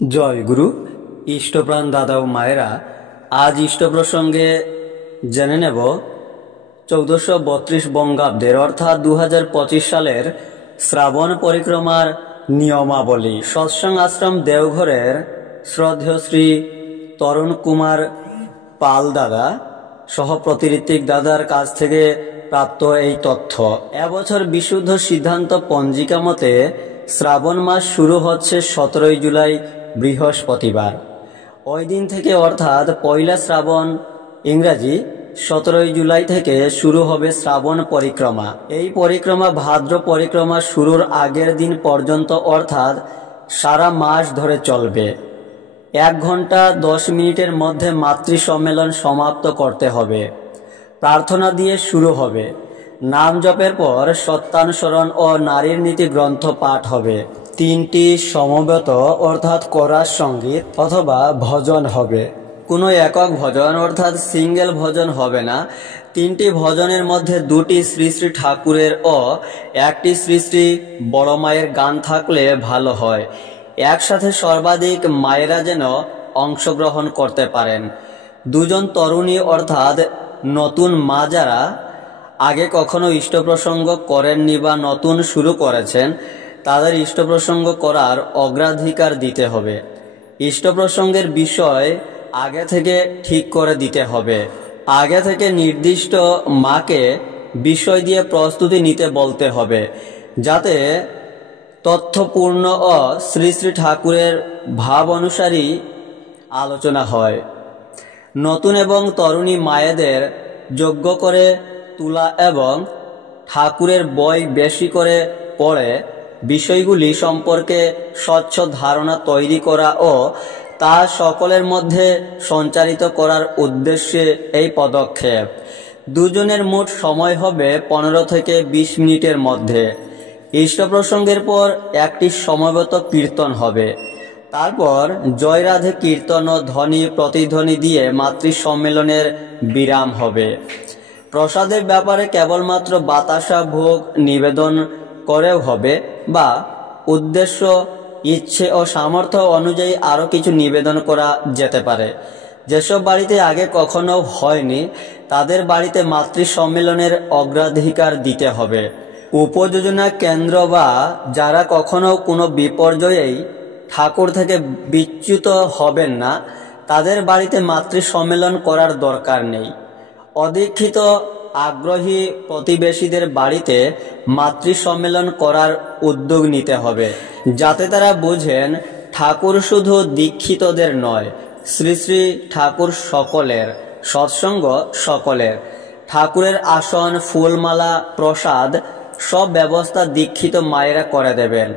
জয় গুরু। ইষ্টপ্রাণ দাদা ও মায়েরা, আজ ইষ্ট প্রসঙ্গে জেনে নেব 1432 বঙ্গাব্দের অর্থাৎ 2025 সালের শ্রাবণ পরিক্রমার নিয়মাবলী। সৎসঙ্গ আশ্রম দেওঘরের শ্রদ্ধেয় শ্রী তরুণ কুমার পাল দাদা সহ প্রতিঋত্বিক দাদার কাছ থেকে প্রাপ্ত এই তথ্য। এবছর বিশুদ্ধ সিদ্ধান্ত পঞ্জিকা মতে শ্রাবণ মাস শুরু হচ্ছে 17 জুলাই বৃহস্পতিবার। ওই দিন থেকে অর্থাৎ পয়লা শ্রাবণ ইংরাজি 17 জুলাই থেকে শুরু হবে শ্রাবণ পরিক্রমা। এই পরিক্রমা ভাদ্র পরিক্রমা শুরুর আগের দিন পর্যন্ত অর্থাৎ সারা মাস ধরে চলবে। 1 ঘন্টা 10 মিনিটের মধ্যে মাতৃ সম্মেলন সমাপ্ত করতে হবে। প্রার্থনা দিয়ে শুরু হবে। নাম জপের পর সত্যানুসরণ ও নারীর নীতি গ্রন্থ পাঠ হবে। 3টি সমবেত অর্থাৎ কোরাস সঙ্গীত অথবা ভজন হবে। কোনো একক ভজন অর্থাৎ সিঙ্গেল ভজন হবে না। 3টি ভজনের মধ্যে 2টি শ্রী শ্রী ঠাকুরের ও 1টি শ্রী শ্রী বড় মায়ের গান থাকলে ভালো হয়। একসাথে সর্বাধিক মায়েরা যেন অংশগ্রহণ করতে পারেন। 2 জন তরুণী অর্থাৎ নতুন মা যারা আগে কখনো ইষ্টপ্রসঙ্গ করেননি বা নতুন শুরু করেছেন, তাদের ইষ্টপ্রসঙ্গ করার অগ্রাধিকার দিতে হবে। ইষ্টপ্রসঙ্গের বিষয় আগে থেকে ঠিক করে দিতে হবে। আগে থেকে নির্দিষ্ট মাকে বিষয় দিয়ে প্রস্তুতি নিতে বলতে হবে, যাতে তথ্যপূর্ণ ও শ্রী শ্রী ঠাকুরের ভাব অনুসারী আলোচনা হয়। নতুন এবং তরুণী মায়েদের যোগ্য করে তোলা এবং ঠাকুরের বই বেশি করে পড়ে বিষয়গুলি সম্পর্কে স্বচ্ছ ধারণা তৈরি করা ও তা সকলের মধ্যে সঞ্চারিত করার উদ্দেশ্যে এই পদক্ষেপ। 2 জনের মোট সময় হবে 15 থেকে 20 মিনিটের মধ্যে। ইষ্টপ্রসঙ্গের পর একটি সমবেত কীর্তন হবে। তারপর জয় রাধে কীর্তন ও ধ্বনি প্রতিধ্বনি দিয়ে মাতৃ সম্মেলনের বিরাম হবে। প্রসাদের ব্যাপারে কেবলমাত্র বাতাসা ভোগ নিবেদন করেও হবে বা উদ্দেশ্য ইচ্ছে ও সামর্থ্য অনুযায়ী আরও কিছু নিবেদন করা যেতে পারে। যেসব বাড়িতে আগে কখনো হয়নি তাদের বাড়িতে মাতৃ সম্মেলনের অগ্রাধিকার দিতে হবে। উপযোজনা কেন্দ্র বা যারা কখনো কোনো বিপর্যয়েই ঠাকুর থেকে বিচ্যুত হবেন না, তাদের বাড়িতে মাতৃ সম্মেলন করার দরকার নেই। অদীক্ষিত আগ্রহী প্রতিবেশীদের বাড়িতে মাতৃ সম্মেলন করার উদ্যোগ নিতে হবে, যাতে তারা বোঝেন ঠাকুর শুধু দীক্ষিতদের নয়, শ্রী শ্রী ঠাকুর সকলের, সৎসঙ্গ সকলের। ঠাকুরের আসন, ফুলমালা, প্রসাদ সব ব্যবস্থা দীক্ষিত মায়েরা করে দেবেন।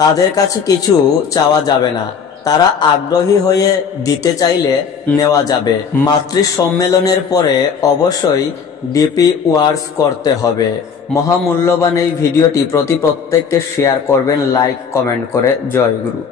তাদের কাছে কিছু চাওয়া যাবে না, তারা আগ্রহী হয়ে দিতে চাইলে নেওয়া যাবে। মাতৃ সম্মেলনের পরে অবশ্যই ডিপি ওয়ার্স করতে হবে। মহামূল্যবান এই ভিডিওটি প্রত্যেককে শেয়ার করবেন লাইক কমেন্ট করে। জয় গুরু।